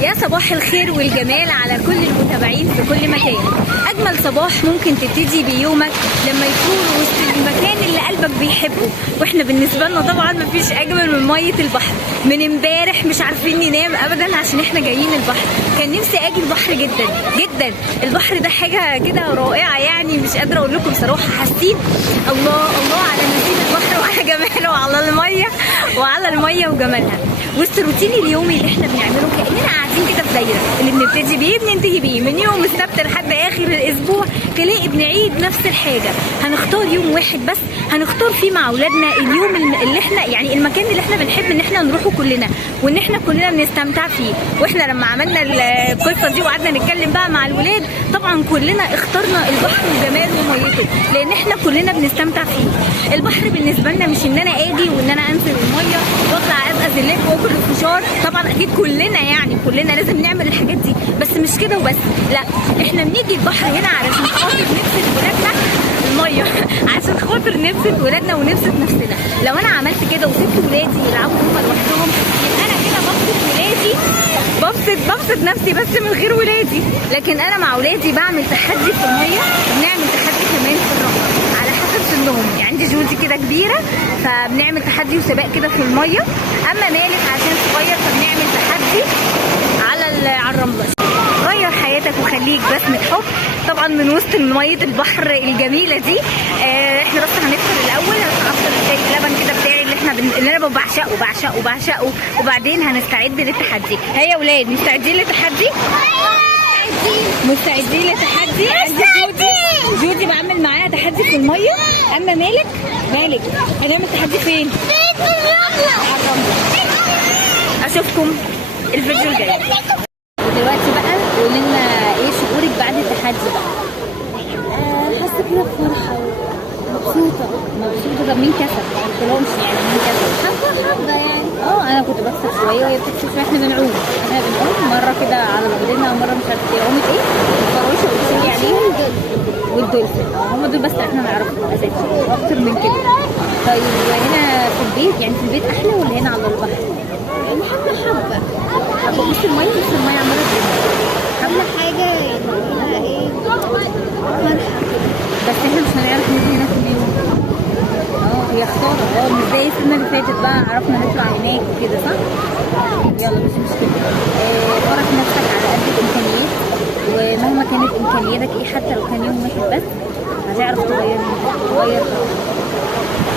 يا صباح الخير والجمال على كل المتابعين في كل مكان. اجمل صباح ممكن تبتدي بيومك لما يكون وسط المكان اللي قلبك بيحبه، واحنا بالنسبه لنا طبعا مفيش اجمل من ميه البحر. من امبارح مش عارفين ننام ابدا عشان احنا جايين البحر. كان نفسي اجي البحر جدا جدا. البحر ده حاجه كده رائعه، يعني مش قادره اقول لكم بصراحه. حاسين الله الله على نسيم البحر وعلى جماله وعلى الميه وعلى الميه وجمالها. وسط الروتين اليومي اللي احنا بنعمله كاننا قاعدين كده في دايره، اللي بنبتدي بيه بننتهي بيه، من يوم السبت لحد اخر الاسبوع تلاقي بنعيد نفس الحاجه. هنختار يوم واحد بس هنختار فيه مع اولادنا اليوم اللي احنا يعني المكان اللي احنا بنحب ان احنا نروحه كلنا، وان احنا كلنا بنستمتع فيه. واحنا لما عملنا القصه دي وقعدنا نتكلم بقى مع الولاد، طبعا كلنا اخترنا البحر وجماله وميته لان احنا كلنا بنستمتع فيه. البحر بالنسبه لنا مش ان انا اجي وان انا انزل الميه واطلع ازقز اللب واكل الفشار. طبعا اكيد كلنا يعني كلنا لازم نعمل الحاجات دي، بس مش كده وبس. لا، احنا بنيجي البحر هنا علشان خاطر نبسط ولادنا الميه عشان خاطر نبسط ولادنا ونبسط نفسنا. لو انا عملت كده وسبت ولادي يلعبوا هم لوحدهم، يبقى انا كده ببسط ولادي، ببسط نفسي بس من غير ولادي. لكن انا مع ولادي بعمل تحدي في الميه، وبنعمل تحدي كمان في الرمله على حسب سنهم. يعني عندي جودي كده كبيره فبنعمل تحدي وسباق كده في الميه، اما مالك عشان صغير فبنعمل تحدي على الرمله. غير حياتك وخليك بسمة حب طبعا من وسط ميه البحر الجميله دي. احنا بس هنفطر الاول. هفطر شاي لبن كده بتاعي اللي انا بعشقه، وبعدين هنستعد للتحدي. هيا يا ولاد مستعدين للتحدي؟ مستعدين للتحدي. جودي بعمل معاها تحدي في الميه، اما مالك هنعمل تحدي فين؟ على الرمله. اشوفكم الفيديو الجاي. ودلوقتي بقى قولي لنا ايه شعورك بعد التحدي بقى؟ حاسه كده بفرحه ومبسوطه. طب مين كسب؟ ما قلتلهمش يعني مين كسب؟ حبه يعني. انا كنت بكسب شويه وهي بتكسب شويه. احنا بنعوم مره كده على بعضنا ومره مش عارفه ايه. عومه ايه؟ الفراشه قلت لي عليهم والدولفين. هم دول بس احنا نعرفهم اساسا، اكتر من كده. طيب هنا في البيت، يعني في البيت احلى ولا هنا على البحر؟ يعني حبة بص الميه عماله تغلي. أهم حاجة يعني فيها إيه؟ فرحة. بس احنا مش هنعرف نيجي هنا كل يوم. هي خساره. مش زي السنه اللي فاتت بقى عرفنا نطلع هناك وكده، صح؟ يلا مش مشكله. فرح نفسك على قد الامكانيات، ومهما كانت امكانياتك ايه، حتى لو كان يوم واحد بس هتعرف تغير.